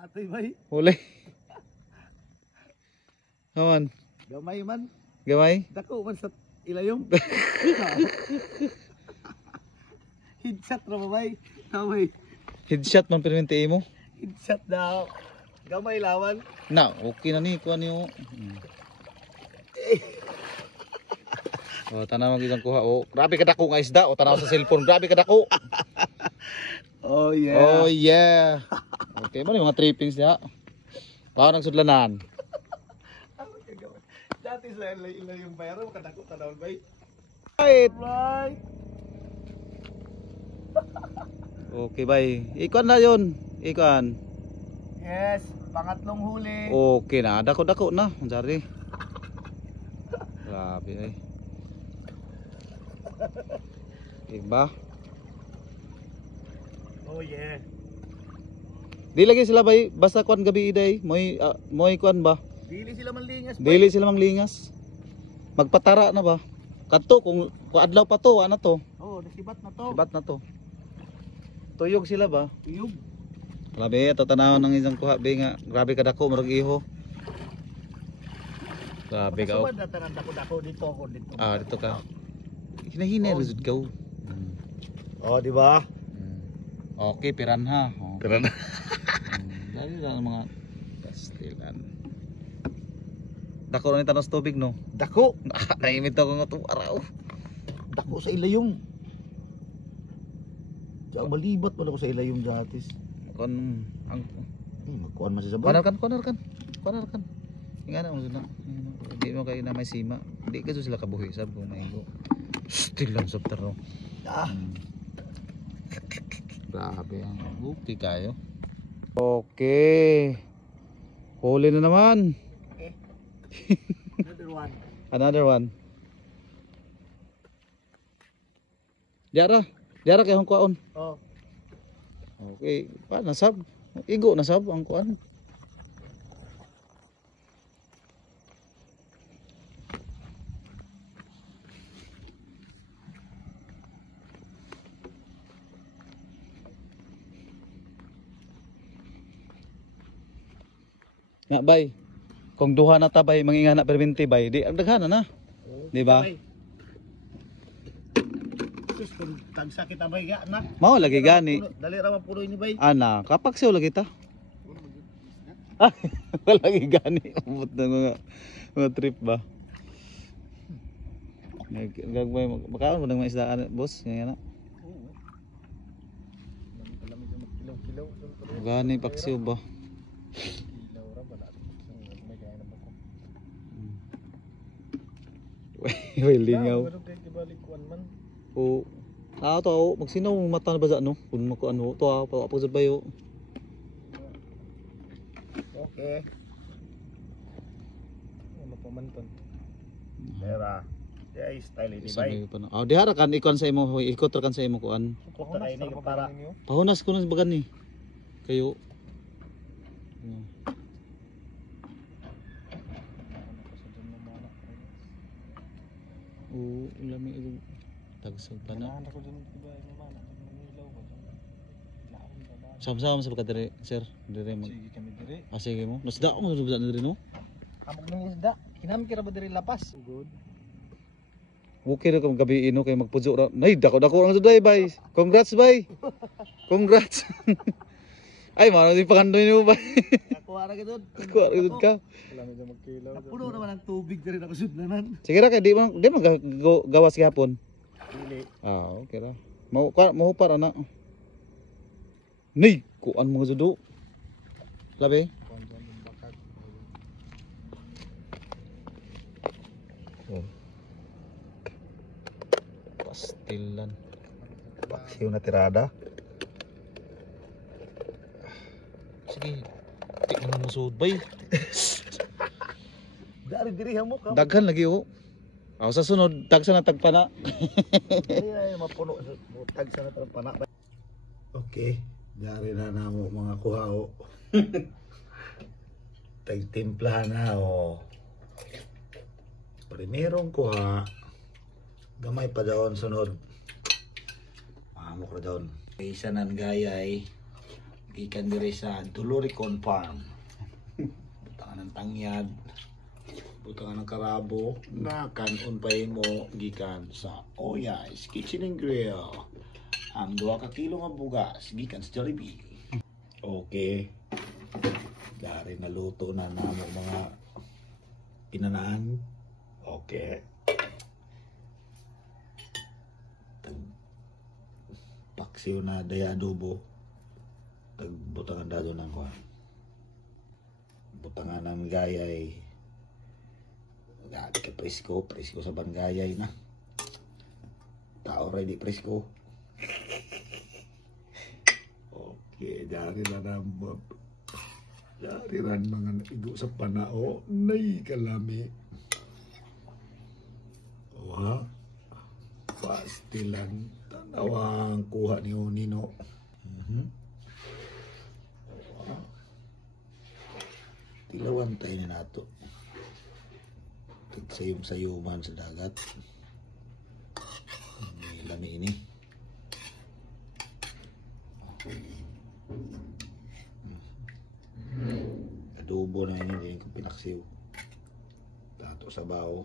Atoy bay. Huli. Naman. Gamay man. Gamay. Dako man sa ilayong. Headshot ra bay. Gamay. Headshot man perminti mo. Headshot daw. Gamay lawan. Na, okay na ni kuan niyo. Oh, tanaw mag isang kuha. Oh, grabe ka dako nga isda. Oh, tanaw sa cellphone. Grabe ka dako. Oh yeah. Oh yeah. Okay man yung mga trippings niya. Paano nagsudlanan? Dati sa ilayong bayaro makadako tanaw bay. Right. Right. Okay, bye. Ikuan na yun. Ikuan. Yes, pangatlong huli. Okay na. Dako-dako na. Sorry. Grabe ay. Diba? Oh yeah. Di lagi sila bay. Basta kuan gabi iday. Moy kuan ba? Dili sila manlingas. Dili sila manglingas. Magpatara na ba? Kadto kung adlaw pa to, ano to? Oh, nasibat na to. Sibat na to. Tuyog sila ba? Tuyog. Grabe, ito tanawon ng isang kuha be nga. Grabe ka dako, murag iho. Grabe ka. Subad na tanan dako dito ako dito. Ah, dito ka. Hinahinay resud ka. Oh, di ba? Okay, piranha. Oh. Piranha. Dali lang mga kastilan. Dako na ni tanos tubig no. Dako. Naimit ako nga to araw. Dako sa ilayong. Diyan malibat pa ako sa ilayong gratis. Kon ang Magkuhan man siya sa Kuanar kan. Ingana mo na. Hindi mo kayo na may sima. Hindi ka sila kabuhi sab kung maigo. Still lang sab taro. Ah. Grabe ang okay kayo. Okay. Huli na naman. Okay. Another one. Another one. Diara kay hong kuan. Oh. Okay, pa nasab. Igo nasab ang kuan. Nga bay. Kung duha na ta bay mangingana perminti bay, di ang daghana na. Di ba? Sus kung tagsa kita bay ga na. Mao lagi gani. Dali ra mapuloy ni bay. Ana, kapagsiw lagi ta. Wala lagi gani. Umot na mga trip ba. Gagmay makaon mo nang mga isdaan boss, nga na. Gani paksiw ba. Way lingaw. O to magsinaw mata na ba ano? Kun mako ano to pa sa bayo. Okay. Ano pa man ton? Dera. Di style ni bay. Oh, dihara kan ikon sa imo, ikot ra kan sa imo kuan. Taray ni para. Pahunas ko na bagan ni. Kayo. Oh, lami ito. Tagsag pa na. Sama-sama sa pagkadiri, sir. Dire mag. Sige kami dire. Ah, sige mo. Nasda mo sa dire no? Amog ng isda. Kinami kira ba dire lapas? Good. Okay ra kung gabi ino kay magpudzo ra. Nay, dako-dako ang suday bay. Congrats bay. Congrats. Ay, mano di pakandoy mo bay. Nakuha ra gid. Nakuha ra gid ka. Wala medyo magkilaw. Napuno naman ang tubig dire na kusudlanan. Sige ra kay di mo gawas gihapon. Dili. Ah, okay ra. Mau para na. Ni, kuan mo sudo. Labi. Oh. Pastilan. Paksiw na tirada. Sige. Tik na mo sud bay. Dari diri mo ka. Daghan lagi oh. Aw sa sunod tagsa na tagpa na. Ay mapuno tag sa na pana. Okay, dari na namo mga kuhao. Tagtimplahan na oh. Primerong kuha. Gamay pa daon sunod. Mahamok ra daon. Isa nan gayay. gikan diri sa Doloricon Farm. Butangan ng tangyad, butangan ng karabo, na kanon pa mo gikan sa Oyais Kitchen and Grill. Ang 2 ka kilo nga bugas gikan sa Jollibee. Okay. Dari na luto na namo mga inanaan. Okay. Paksiw na daya adobo. Butangan dado ng kuha. Butangan ng gayay. Gagi ka presko sa bangayay na. Tao ready presko. Okay, dari na namo. Dari ran mga igo sa panao. Nay kalami. Wah. Pastilan. Tanawang kuha ni Nino. Tilawan tayo na nato. Tagsayom-sayuman sa dagat. May lami ini. Adobo na yun, hindi ko pinaksiw. Tato sa bao.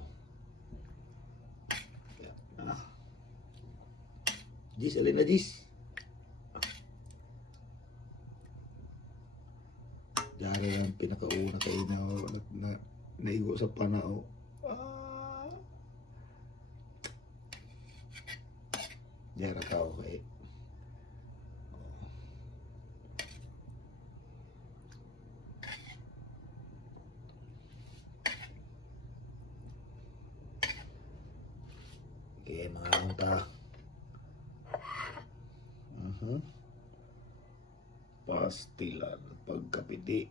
Jis, alin na Jis? Dari ang pinakauna kayo na naigo sa panao. Diyan tao kayo. Okay, mga unta. Pastilan, pagkapiti.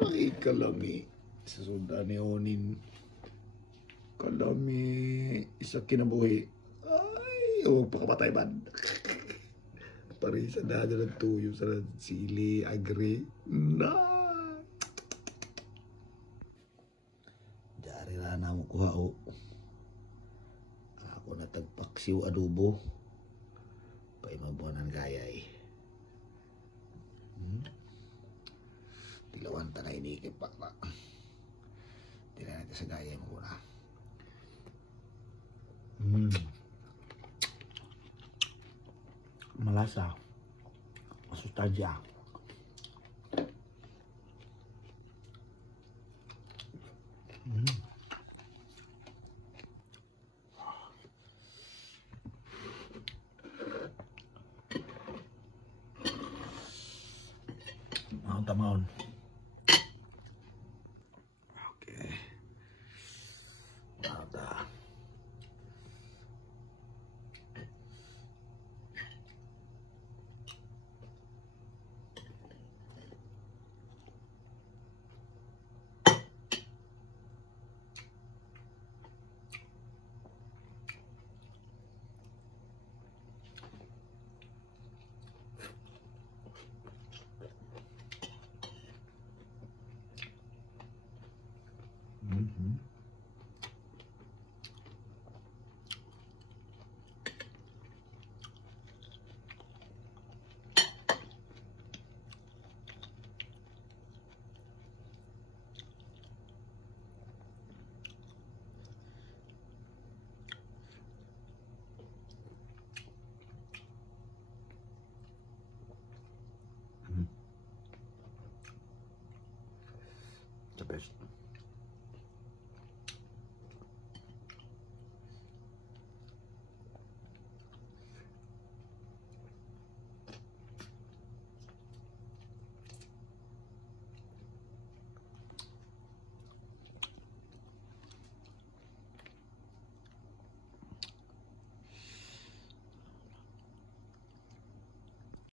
Ay, kalami. Sa sunda ni Onin. Kalami. Isa kinabuhi. Ay, pakapatay man. Parisa na ng tuyo sa sili, agri. Na. Dari na mo kuha o. Ako na tagpaksiw adobo. Paimabuan ng gayay. Tilawan ta na inikip pa. Tila natin sa gayay mo na. Malasa. Masustansya. Ang tamahon. Okay. Mata. The best.